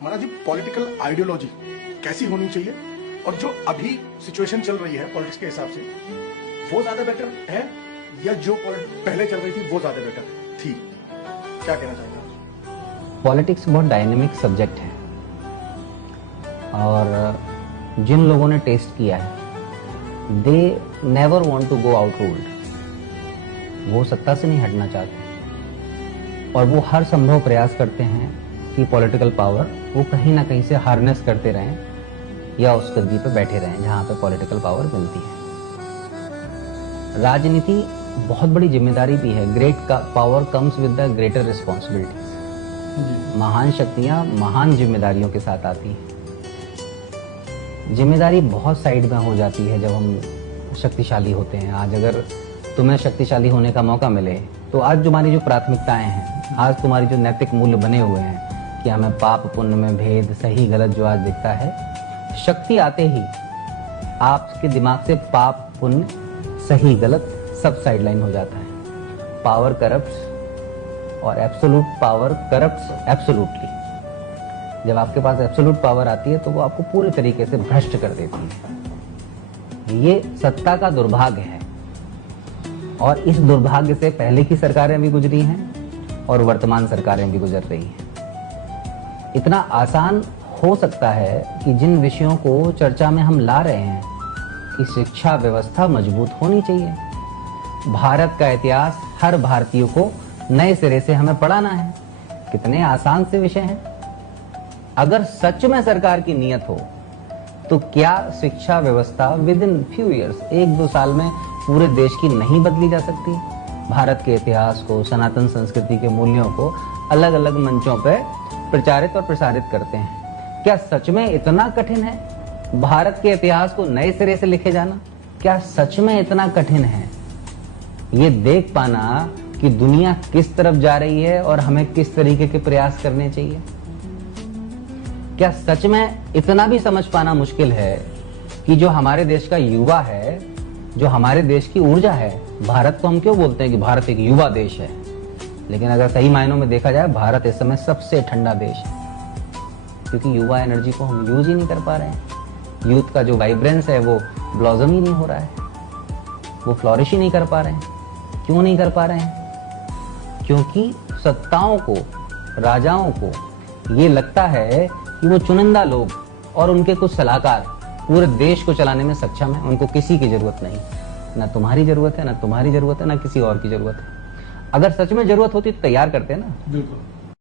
महाराज जी, political ideology कैसी होनी चाहिए और जो अभी सिचुएशन चल रही है पॉलिटिक्स के हिसाब से वो ज्यादा बेटर है या जो पहले चल रही थी वो ज्यादा बेटर थी? क्या कहना चाहेंगे? पॉलिटिक्स बहुत डायनेमिक सब्जेक्ट है और जिन लोगों ने टेस्ट किया है they never want to go out ruled. वो सत्ता से नहीं हटना चाहते और वो हर संभव प्रयास करते हैं कि पॉलिटिकल पावर वो कहीं ना कहीं से हार्नेस करते रहें या उस गद्दी पे बैठे रहें जहां पे पॉलिटिकल पावर मिलती है। राजनीति बहुत बड़ी जिम्मेदारी भी है। Great power comes with the greater responsibility. महान शक्तियां महान जिम्मेदारियों के साथ आती हैं। जिम्मेदारी बहुत साइड में हो जाती है जब हम शक्तिशाली होते हैं। आज अगर तुम्हें शक्तिशाली होने का मौका मिले तो आज तुम्हारी जो प्राथमिकताएं हैं, आज तुम्हारी जो नैतिक मूल्य बने हुए हैं कि हमें पाप पुण्य में भेद, सही गलत जो आज दिखता है, शक्ति आते ही आपके दिमाग से पाप पुण्य सही गलत सब साइडलाइन हो जाता है। पावर करप्ट्स और एब्सोल्यूट पावर करप्ट्स एब्सोल्यूटली। जब आपके पास एब्सोल्यूट पावर आती है तो वो आपको पूरे तरीके से भ्रष्ट कर देती है। ये सत्ता का दुर्भाग्य है और इस दुर्भाग्य से पहले की सरकारें भी गुजरी हैं और वर्तमान सरकारें भी गुजर रही हैं। इतना आसान हो सकता है कि जिन विषयों को चर्चा में हम ला रहे हैं कि शिक्षा व्यवस्था मजबूत होनी चाहिए, भारत का इतिहास हर भारतीय को नए सिरे से हमें पढ़ाना है। कितने आसान से विषय हैं। अगर सच में सरकार की नियत हो तो क्या शिक्षा व्यवस्था विद इन फ्यू इयर्स, 1-2 साल में पूरे देश की नहीं बदली जा सकती? भारत के इतिहास को, सनातन संस्कृति के मूल्यों को अलग अलग मंचों पर प्रचारित और प्रसारित करते हैं। क्या सच में इतना कठिन है भारत के इतिहास को नए सिरे से लिखे जाना? क्या सच में इतना कठिन है ये देख पाना कि दुनिया किस तरफ जा रही है और हमें किस तरीके के प्रयास करने चाहिए? क्या सच में इतना भी समझ पाना मुश्किल है कि जो हमारे देश का युवा है, जो हमारे देश की ऊर्जा है, भारत को हम क्यों बोलते हैं कि भारत एक युवा देश है, लेकिन अगर सही मायनों में देखा जाए भारत इस समय सबसे ठंडा देश है क्योंकि युवा एनर्जी को हम यूज ही नहीं कर पा रहे हैं। यूथ का जो वाइब्रेंस है वो ब्लॉसम ही नहीं हो रहा है, वो फ्लोरिश ही नहीं कर पा रहे हैं। क्यों नहीं कर पा रहे हैं? क्योंकि सत्ताओं को, राजाओं को ये लगता है कि वो चुनिंदा लोग और उनके कुछ सलाहकार पूरे देश को चलाने में सक्षम है। उनको किसी की जरूरत नहीं, ना तुम्हारी जरूरत है, ना तुम्हारी जरूरत है, ना किसी और की जरूरत है। अगर सच में जरूरत होती तो तैयार करते हैं ना। बिल्कुल।